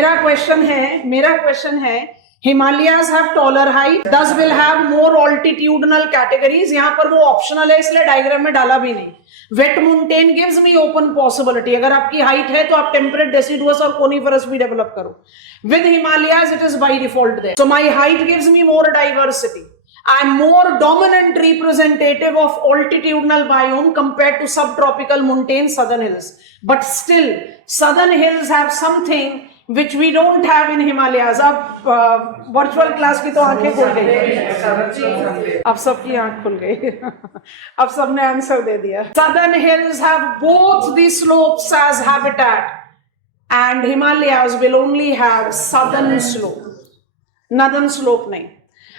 मेरा क्वेश्चन है Himalayas have taller height, दस will have more altitudinal categories. यहाँ पर वो ऑप्शनल है इसलिए डायग्राम में डाला भी नहीं। Wait mountain gives me open possibility, अगर आपकी हाइट है तो आप टेम्परेट, डेसिडुअस और कोनिफरस भी डेवलप करो। With Himalayas it is by default there, so my height gives me more diversity. I am more dominant representative of altitudinal biome compared to subtropical montane southern hills. But still, southern hills have something which we don't have in Himalayas. अब virtual class की तो आंखें खुल गई, अब सबकी आंख खुल गई अब सबने आंसर दे दिया। Southern hills have both the slopes as habitat, and Himalayas will only have southern slope, northern slope नहीं।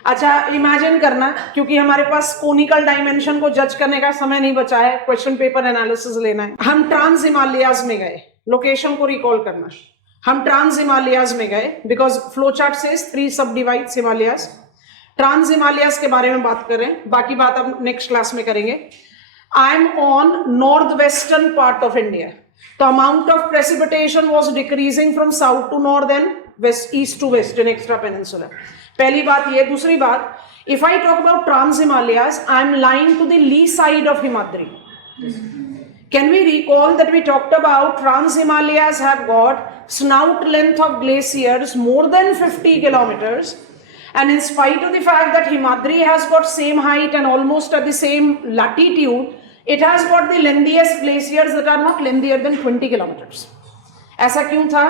अच्छा, इमेजिन करना, क्योंकि हमारे पास कोनिकल डायमेंशन को जज करने का समय नहीं बचा है, क्वेश्चन पेपर एनालिसिस लेना है। हम ट्रांस हिमालयाज में गए, लोकेशन को रिकॉल करना। हम ट्रांस हिमालयाज में गए बिकॉज फ्लो चार्ट से 3 सब डिवाइड्स हिमालयाज। ट्रांस हिमालयाज के बारे में बात कर रहे हैं, बाकी बात अब नेक्स्ट क्लास में करेंगे। I am on north western part of India, the amount of precipitation was decreasing from south to north and west, east to west in extra peninsula. पहली बात ये। दूसरी बात, if I talk about trans Himalayas, I am lying to the lee side of Himadri. Can we recall that we talked about Trans Himalayas have got snout length of glaciers more than 50 kilometers, and in spite of the fact that Himadri has got same height and almost at the same latitude, it has got the lengthiest glaciers that are not lengthier than 20 kilometers. ऐसा क्यों था?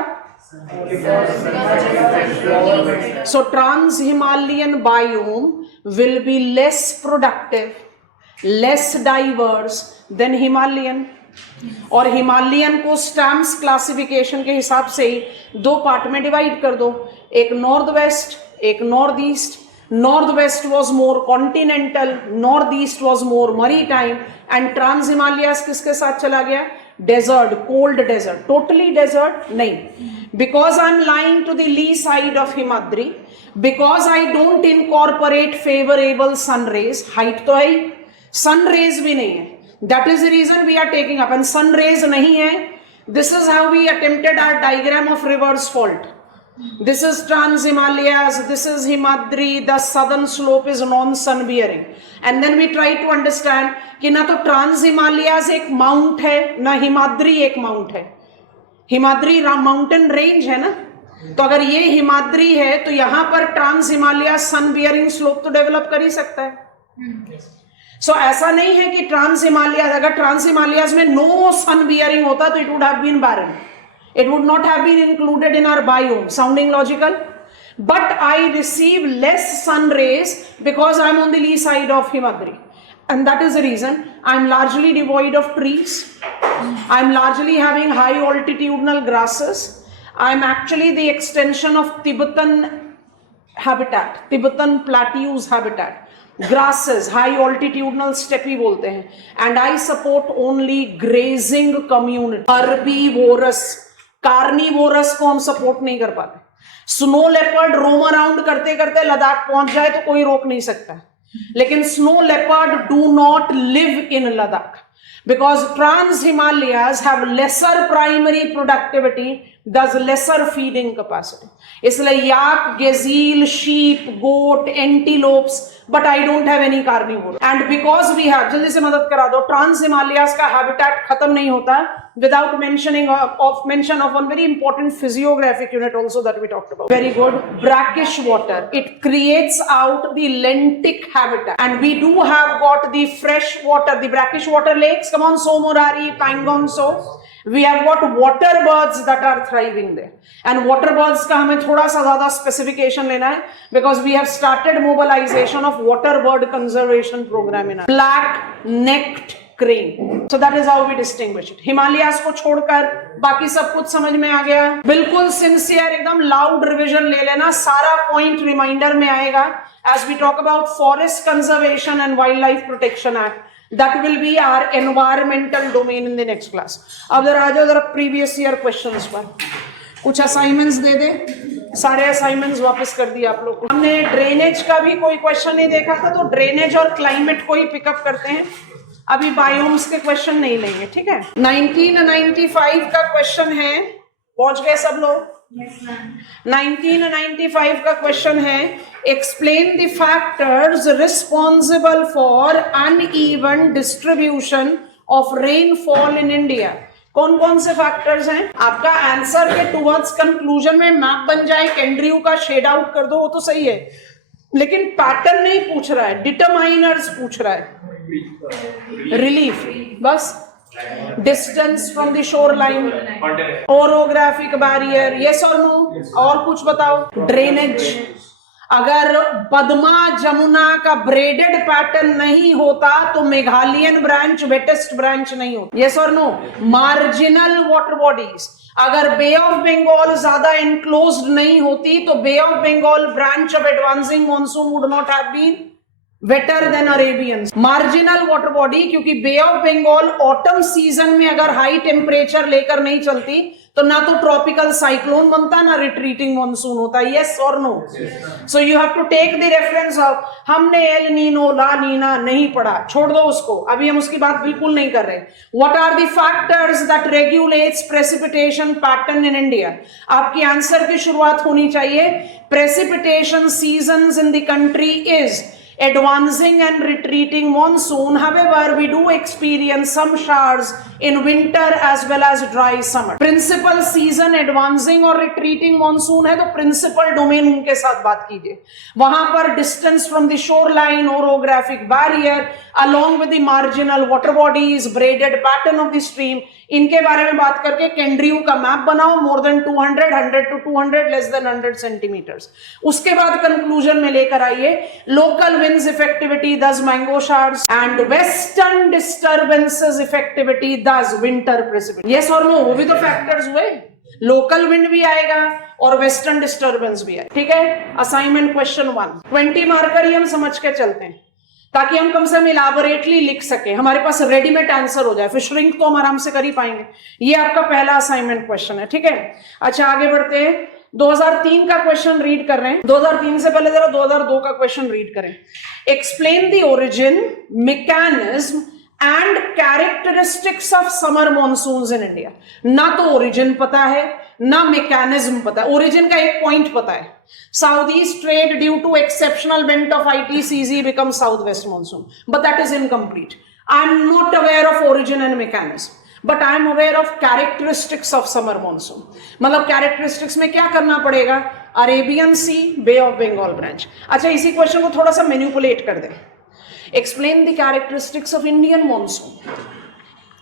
So Trans Himalayan biome will be less productive, less diverse than Himalayan. और हिमालयन को Stamp's classification के हिसाब से ही 2 part में divide कर दो, एक नॉर्थ वेस्ट, एक north east. North west was more continental, north east was more maritime, and trans Himalayas किसके साथ चला गया? Desert, cold desert. Totally desert नहीं, because I am lying to the lee side of Himadri, because I don't incorporate favourable sun rays. Height तो है, sun rays भी नहीं है, that is the reason we are taking up, and sun rays nahi hai. This is how we attempted our diagram of reverse fault. This is Trans Himalayas, this is Himadri, the southern slope is non-sun bearing, and then we try to understand कि ना तो Trans Himalayas एक mount है, ना हिमाद्री एक mount है। Himadri mountain range है ना, तो अगर ये हिमाद्री है तो यहां पर ट्रांस हिमालयास सन बियरिंग स्लोप तो डेवलप कर ही सकता है। सो ऐसा नहीं है कि ट्रांस हिमालयास, अगर ट्रांस हिमालयास में नो सन बियरिंग होता तो it would have been barren, it would not have been included in our biome. Sounding logical? But I receive less sun rays because I am on the lee side of Himadri, and that is the reason I am largely devoid of trees. I am largely having high altitudinal grasses. I am actually the extension of Tibetan habitat, Tibetan plateaus habitat. Grasses, high altitudinal steppe बोलते हैं, and I support only grazing community. Herbivorous, carnivorous को हम support नहीं कर पाते। Snow leopard roam around करते करते लद्दाख पहुंच जाए तो कोई रोक नहीं सकता, लेकिन snow leopard do not live in Ladakh because Trans Himalayas have lesser primary productivity, thus lesser feeding capacity. इसलिए याक, gazelle, sheep, goat, antelopes, but I don't have any carnivore. And because we have, जल्दी से मदद करा दो, Trans Himalayas का habitat खत्म नहीं होता without mention of one very important physiographic unit also that we talked about. Very good. Brackish water. It creates out the lentic habitat, and we do have got the fresh water, the brackish water lakes. Come on, Somorari, Pangong, so. We have got water birds that are thriving there, and water birds का हमें थोड़ा सा ज़्यादा specification लेना है because we have started mobilization of water bird conservation program in our black-necked crane. So that is how we distinguish it. Himalayas को छोड़कर बाकी सब कुछ समझ में आ गया। बिल्कुल सिंसियर, एकदम लाउड रिविजन ले लेना, सारा पॉइंट रिमाइंडर में आएगा as we talk about Forest Conservation and Wildlife Protection Act. That will be our environmental domain in the next class. अब जरा आ जाओ जरा प्रीवियस ईयर क्वेश्चंस पर, कुछ असाइनमेंट्स दे दे। सारे असाइनमेंट्स वापस कर दिए आप लोग को। हमने ड्रेनेज का भी कोई क्वेश्चन नहीं देखा था, तो ड्रेनेज और क्लाइमेट को ही पिकअप करते हैं। अभी बायोम्स के क्वेश्चन नहीं लेंगे, ठीक है। 1995 का क्वेश्चन है, पहुंच गए सब लोग? 1995 का क्वेश्चन है, explain the factors responsible for uneven distribution of rainfall in India. कौन कौन से फैक्टर्स हैं? आपका आंसर के टुवर्ड्स कंक्लूजन में मैप बन जाए, केंड्रियो का शेड आउट कर दो, वो तो सही है, लेकिन पैटर्न नहीं पूछ रहा है, डिटरमाइनर्स पूछ रहा है। रिलीफ, बस distance from the shore line, orographic barrier, yes और नो, और कुछ बताओ। ड्रेनेज, अगर पद्मा जमुना का ब्रेडेड पैटर्न नहीं होता तो मेघालयन ब्रांच वेटेस्ट ब्रांच नहीं होती, यस और नो। मार्जिनल वाटर बॉडीज, अगर बे ऑफ बंगाल ज्यादा इनक्लोज्ड नहीं होती तो bay of Bengal branch of advancing monsoon would not have been wetter than Arabian. Marginal water body, क्योंकि bay of Bengal autumn season में अगर हाई टेम्परेचर लेकर नहीं चलती तो ना तो ट्रॉपिकल साइक्लोन बनता ना रिट्रीटिंग मॉनसून होता, यस और no. So you have to take the reference of, हमने एल नीनो ला नीना नहीं पढ़ा, छोड़ दो उसको, अभी हम उसकी बात बिल्कुल नहीं कर रहे। What are the factors that regulates precipitation pattern in India? आपकी आंसर की शुरुआत होनी चाहिए, precipitation seasons in the country is advancing and retreating monsoon. However, we do experience some showers in winter as well as dry summer. Principal season advancing और retreating monsoon है तो principal domain उनके साथ बात कीजिए। वहां पर distance from the shoreline, orographic barrier, along with the marginal water bodies, braided pattern of the stream, इनके बारे में बात करके केंड्रियो का मैप बनाओ, more than 200, 100 to 200, less than 100 centimetres. उसके बाद कंक्लूजन में लेकर आइए, local winds effectivity 10 mango showers and western disturbances effectivity 10 winter precipitation. Yes और नो, वो भी तो फैक्टर्स हुए, लोकल विंड भी आएगा और वेस्टर्न डिस्टर्बेंस भी आएगा। ठीक है, असाइनमेंट क्वेश्चन 1 20 मार्कर ही हम समझ के चलते हैं ताकि हम कम से कम इलाबोरेटली लिख सके, हमारे पास रेडीमेड आंसर हो जाए, फिर श्रिंक तो हम आराम से कर ही पाएंगे। ये आपका पहला असाइनमेंट क्वेश्चन है, ठीक है। अच्छा, आगे बढ़ते हैं। 2003 का क्वेश्चन रीड कर रहे हैं, 2003 से पहले जरा 2002 का क्वेश्चन रीड करें। Explain the origin, mechanism and characteristics of summer monsoons in India. ना तो ओरिजिन पता है ना मैकेनिज्म पता है। ओरिजिन का एक पॉइंट पता है, Southeast trade due to exceptional bent of ITCZ becomes southwest monsoon, but that is incomplete. I am not aware of origin and mechanism, but I am aware of characteristics of summer monsoon. मतलब characteristics में क्या करना पड़ेगा? Arabian Sea, Bay of Bengal branch. अच्छा, इसी question को थोड़ा सा मैनिपुलेट कर दें। Explain the characteristics of Indian monsoon.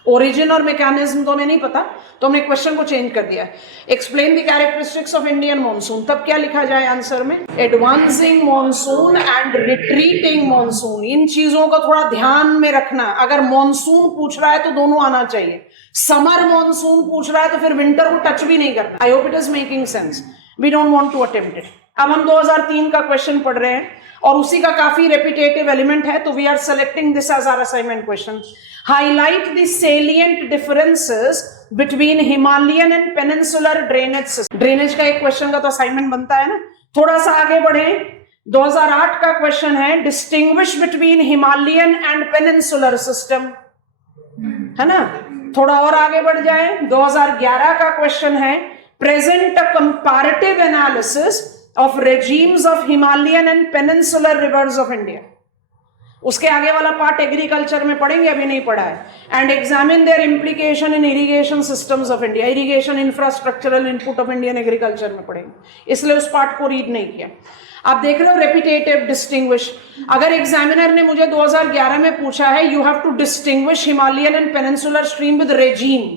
Origin और मैकेनिज्म तो हमें नहीं पता, तो हमने क्वेश्चन को चेंज कर दिया है। Explain the characteristics of Indian monsoon, तब क्या लिखा जाए आंसर में? Advancing monsoon and retreating monsoon. इन चीजों का थोड़ा ध्यान में रखना, अगर मॉनसून पूछ रहा है तो दोनों आना चाहिए, समर मॉनसून पूछ रहा है तो फिर विंटर को टच भी नहीं करना। I hope it is making sense, we don't want to attempt it. अब हम 2003 का क्वेश्चन पढ़ रहे हैं और उसी का काफी रेपिटेटिव एलिमेंट है, तो we are selecting this as our assignment question. Highlight the salient differences between Himalayan and peninsular drainage system. Drainage का एक क्वेश्चन का तो असाइनमेंट बनता है ना। थोड़ा सा आगे बढ़े, 2008 का क्वेश्चन है, distinguish between Himalayan and peninsular system, है ना। थोड़ा और आगे बढ़ जाए, 2011 का क्वेश्चन है, present a comparative analysis of regimes of Himalayan and peninsular rivers of India. उसके आगे वाला पार्ट एग्रीकल्चर में पढ़ेंगे, अभी नहीं पढ़ा है। And examine their implication in irrigation systems of India, irrigation infrastructural input of Indian agriculture में पढ़ेंगे, इसलिए उस पार्ट को रीड नहीं किया। आप देख रहे हो रेपिटेटिव, डिस्टिंग्विश। अगर एग्जामिनर ने मुझे 2011 में पूछा है you have to distinguish Himalayan and peninsular stream with regime,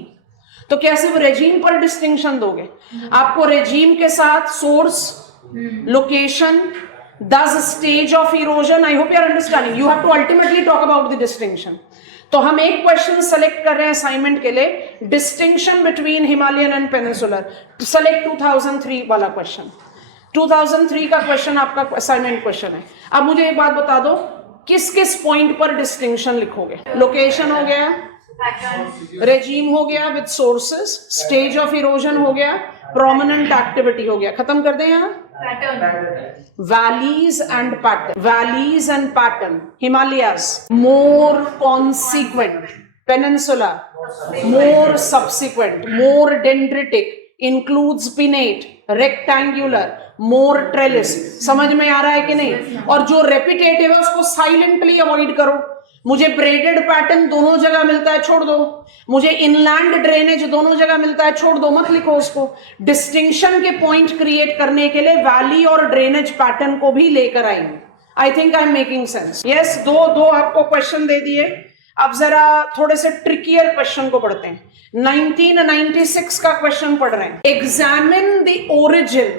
तो क्या सिर्फ रेजीम पर डिस्टिंक्शन दोगे? आपको रेजीम के साथ source, location, thus stage of erosion, I hope you are understanding, you have to ultimately talk about the distinction. तो हम एक क्वेश्चन सेलेक्ट कर रहे हैं असाइनमेंट के लिए, distinction between Himalayan and peninsular. Select 2003 वाला क्वेश्चन, 2003 का क्वेश्चन आपका असाइनमेंट क्वेश्चन है। अब मुझे एक बात बता दो, किस किस पॉइंट पर डिस्टिंक्शन लिखोगे? लोकेशन हो गया, रेजीम हो गया with sources, stage of erosion हो गया, प्रोमिनेंट एक्टिविटी हो गया, खत्म कर दें यहाँ। Valleys and pattern, valleys and pattern, Himalayas more consequent, peninsula more subsequent, more dendritic, includes pinnate, rectangular, more trellis. समझ में आ रहा है कि नहीं? और जो रेपिटेटिव है उसको साइलेंटली अवॉइड करो। मुझे ब्रेडेड पैटर्न दोनों जगह मिलता है, छोड़ दो। मुझे इनलैंड ड्रेनेज दोनों जगह मिलता है, छोड़ दो, मत लिखो उसको। डिस्टिंक्शन के पॉइंट क्रिएट करने के लिए वैली और ड्रेनेज पैटर्न को भी लेकर आएंगे। I think I am making sense. Yes, दो आपको क्वेश्चन दे दिए। अब जरा थोड़े से ट्रिकियर क्वेश्चन को पढ़ते हैं। 1996 का क्वेश्चन पढ़ रहे हैं। Examine the origin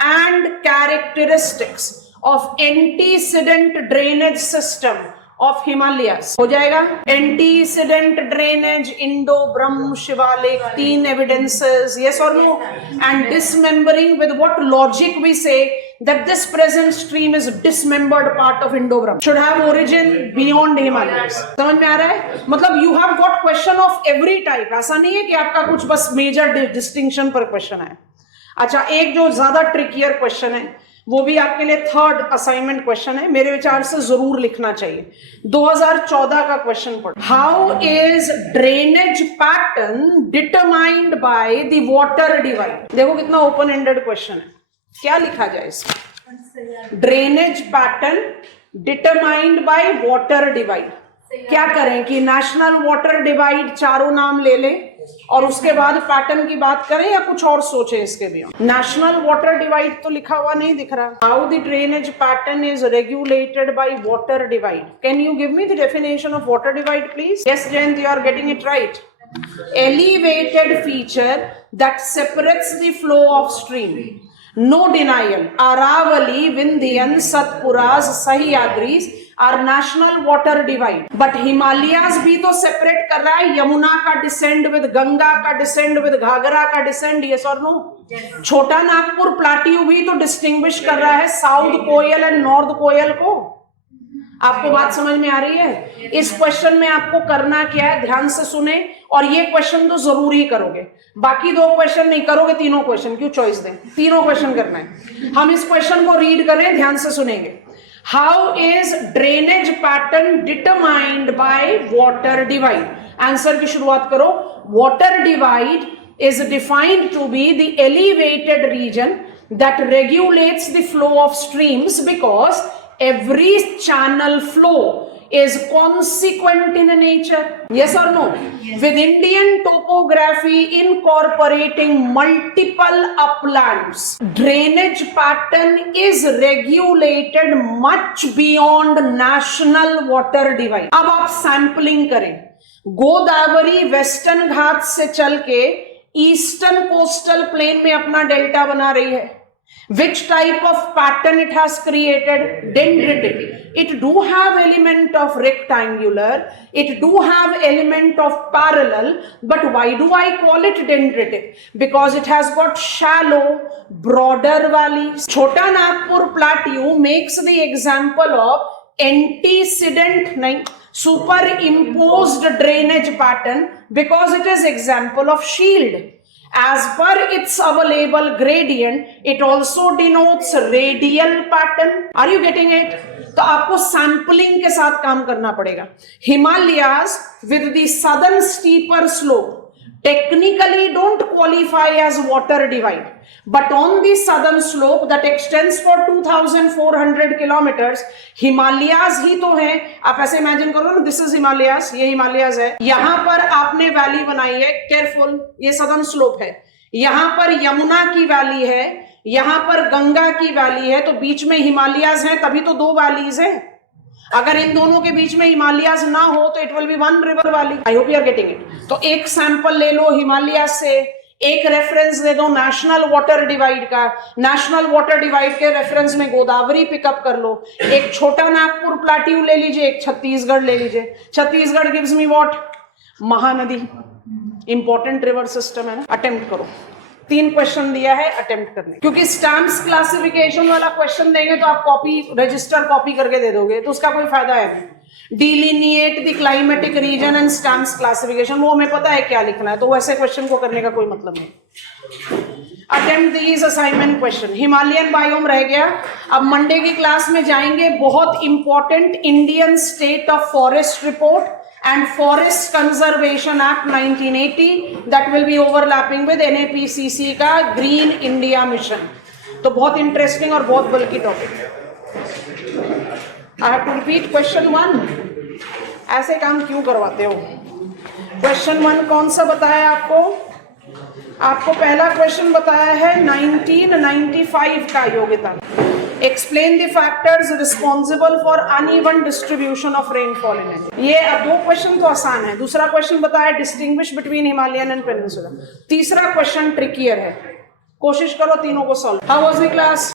and characteristics of antecedent drainage system of Himalayas. हो जाएगा? Antecedent drainage, Indo Brahm Shivalik, 3 evidences, yes और no? And dismembering, with what logic we say that this present stream is dismembered part of Indo-Brahma, should have origin beyond Himalayas। समझ में आ रहा है? मतलब you have got question of every type। ऐसा नहीं है कि आपका कुछ बस मेजर डिस्टिंक्शन पर क्वेश्चन है। अच्छा, एक जो ज्यादा ट्रिकियर क्वेश्चन है वो भी आपके लिए 3rd असाइनमेंट क्वेश्चन है, मेरे विचार से जरूर लिखना चाहिए। 2014 का क्वेश्चन पढ़। How is drainage pattern determined by the water divide? देखो कितना ओपन एंडेड क्वेश्चन है। क्या लिखा जाए इसमें? Drainage pattern determined by water divide. क्या करें कि नेशनल वाटर डिवाइड चारों नाम ले लें और उसके बाद पैटर्न की बात करें, या कुछ और सोचें इसके भी? नेशनल वाटर डिवाइड तो लिखा हुआ नहीं दिख रहा। How the drainage pattern is regulated by water divide. Can you give me the definition of water divide please? Yes Jayant, you are getting it right. Elevated feature that separates the flow of stream. No denial. Aravali, Vindhyan, Satpuras, Sahyadris are national water divide. But Himalayas भी तो separate कर रहा है। यमुना का descend with Ganga का descend with Ghaghara का descend, yes or no? छोटा Nagpur plateau भी तो distinguish कर रहा है साउथ कोयल एंड नॉर्थ कोयल को। आपको बात समझ में आ रही है? इस क्वेश्चन में आपको करना क्या है, ध्यान से सुने, और ये क्वेश्चन तो जरूर ही करोगे। बाकी 2 क्वेश्चन नहीं करोगे, 3 क्वेश्चन क्यों चॉइस दें? 3 क्वेश्चन करना है। हम इस क्वेश्चन को रीड करें, ध्यान से सुनेंगे। How is drainage pattern determined by water divide? Answer की शुरुआत करो। Water divide is defined to be the elevated region that regulates the flow of streams because every channel flow is consequent in nature. Yes or no? Yes. With Indian topography incorporating multiple uplands, drainage pattern is regulated much beyond national water divide. अब आप sampling करें। Godavari western घाट से चल के eastern coastal plain में अपना delta बना रही है। Which type of pattern it has created? Dendritic. It do have element of rectangular, it do have element of parallel, but why do I call it dendritic? Because it has got shallow, broader valleys. Chota Nagpur plateau makes the example of antecedent superimposed drainage pattern because it is example of shield. As per its available gradient, it also denotes radial pattern. Are you getting it? तो आपको sampling के साथ काम करना पड़ेगा। Himalayas with the southern steeper slope technically don't qualify as water divide, but on the southern slope that extends for 2400 kilometers, Himalayas ही तो है। आप ऐसे इमेजिन करो ना, दिस इज हिमालयास, ये हिमालयास है। यहां पर आपने वैली बनाई है, केयरफुल, ये सदर्न स्लोप है। यहां पर यमुना की वैली है, यहां पर गंगा की वैली है, तो बीच में हिमालयास है, तभी तो 2 वैलीज है। अगर इन दोनों के बीच में हिमालयास ना हो तो it will be 1 river valley. I hope you are getting it. तो एक सैंपल ले लो हिमालयास से, एक रेफरेंस दे दो नेशनल वाटर डिवाइड का, नेशनल वाटर डिवाइड के रेफरेंस में गोदावरी पिकअप कर लो। एक छोटा नागपुर प्लाट्यू ले लीजिए, एक छत्तीसगढ़ ले लीजिए। Chhattisgarh gives me what? Mahanadi, important river system है ना। अटेम्प्ट करो। 3 क्वेश्चन दिया है, अटेम्प्ट करने, क्योंकि स्टैम्प्स क्लासिफिकेशन वाला क्वेश्चन देंगे तो आप कॉपी, रजिस्टर कॉपी करके दे दोगे, तो उसका कोई फायदा है नहीं। डिलिनिएट the climatic reason and stamps classification, वो हमें पता है क्या लिखना है, तो वैसे क्वेश्चन को करने का कोई मतलब नहीं। Attempt these assignment question. Himalayan biome रह गया। अब मंडे की क्लास में जाएंगे बहुत important Indian state of forest report and Forest Conservation Act 1980 that will be overlapping with NAPCC का Green India Mission. तो बहुत इंटरेस्टिंग और बहुत बल्कि टॉपिक है. I have to repeat question 1. ऐसे काम क्यों करवाते हो? क्वेश्चन 1 कौन सा बताया आपको? आपको पहला क्वेश्चन बताया है 1995 का योग्यता. Explain the factors responsible for uneven distribution of rainfall in India. ये 2 क्वेश्चन तो आसान है. दूसरा क्वेश्चन बताया distinguish between Himalayan and peninsular. तीसरा क्वेश्चन ट्रिकियर है. कोशिश करो तीनों को solve. How was the class?